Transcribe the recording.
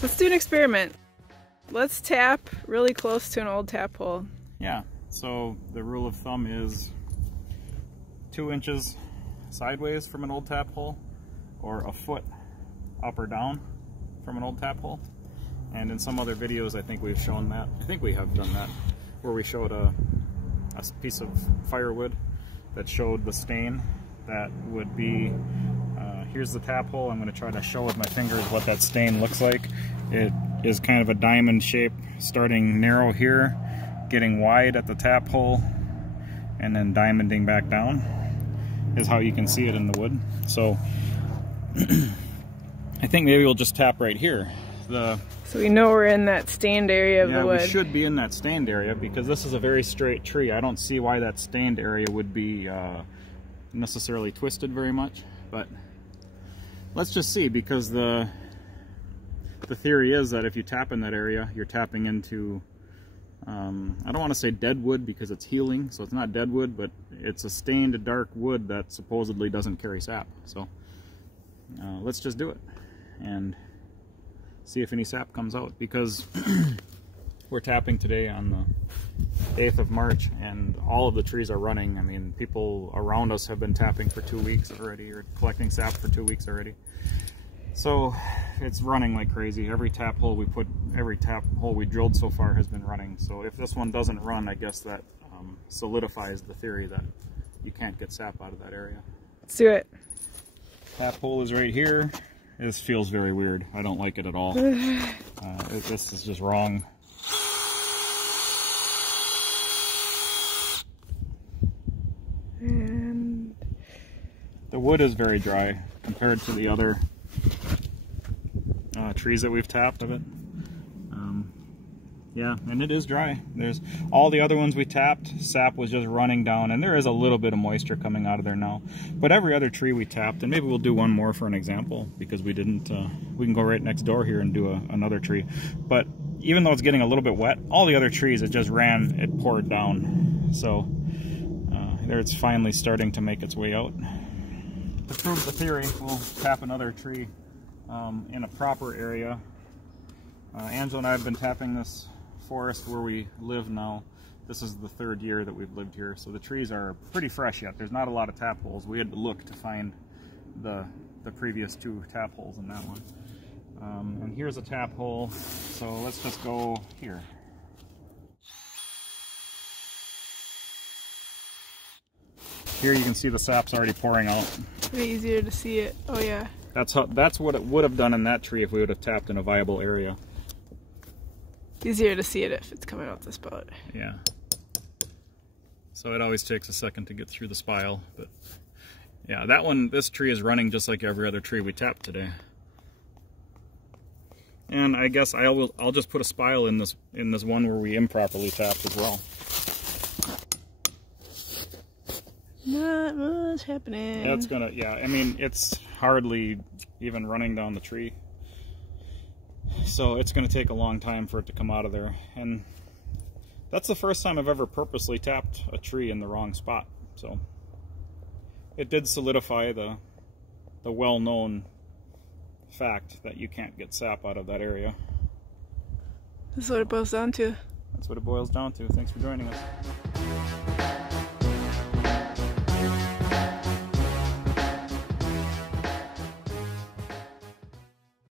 Let's do an experiment. Let's tap really close to an old tap hole. Yeah, so the rule of thumb is 2 inches sideways from an old tap hole, or a foot up or down from an old tap hole. And in some other videos I think we've shown that. I think we have done that, where we showed a piece of firewood that showed the stain that would be, here's the tap hole. I'm going to try to show with my fingers what that stain looks like. It is kind of a diamond shape, starting narrow here, getting wide at the tap hole, and then diamonding back down is how you can see it in the wood. So I think maybe we'll just tap right here. So we know we're in that stained area of the wood. Yeah, we should be in that stained area because this is a very straight tree. I don't see why that stained area would be necessarily twisted very much, but let's just see, because the theory is that if you tap in that area, you're tapping into, I don't want to say dead wood because it's healing, so it's not dead wood, but it's a stained dark wood that supposedly doesn't carry sap. So let's just do it and see if any sap comes out, because we're tapping today on the 8th of March and all of the trees are running. I mean, people around us have been tapping for 2 weeks already, or collecting sap for 2 weeks already. So it's running like crazy. Every tap hole we drilled so far has been running. So if this one doesn't run, I guess that solidifies the theory that you can't get sap out of that area. Let's do it. Tap hole is right here. This feels very weird. I don't like it at all. This is just wrong. And the wood is very dry compared to the other trees that we've tapped of it. Yeah, and it is dry. There's all the other ones we tapped, sap was just running down, and there is a little bit of moisture coming out of there now. But every other tree we tapped, and maybe we'll do one more for an example, because we didn't, we can go right next door here and do another tree. But even though it's getting a little bit wet, all the other trees, it just ran, it poured down. So there it's finally starting to make its way out. To prove the theory, we'll tap another tree in a proper area. Angela and I have been tapping this forest where we live now. This is the 3rd year that we've lived here, so the trees are pretty fresh yet. There's not a lot of tap holes. We had to look to find the previous 2 tap holes in that one. And here's a tap hole, so let's just go here. Here you can see the sap's already pouring out. Way easier to see it. Oh yeah. That's what it would have done in that tree if we would have tapped in a viable area. Easier to see it if it's coming out the spout. Yeah. So it always takes a second to get through the spile, but yeah, this tree is running just like every other tree we tapped today. And I guess I'll just put a spile in this one where we improperly tapped as well. Not much happening. That's gonna, yeah, I mean, it's hardly even running down the tree. So it's going to take a long time for it to come out of there. And that's the first time I've ever purposely tapped a tree in the wrong spot. So it did solidify the well-known fact that you can't get sap out of that area. That's what it boils down to. That's what it boils down to. Thanks for joining us.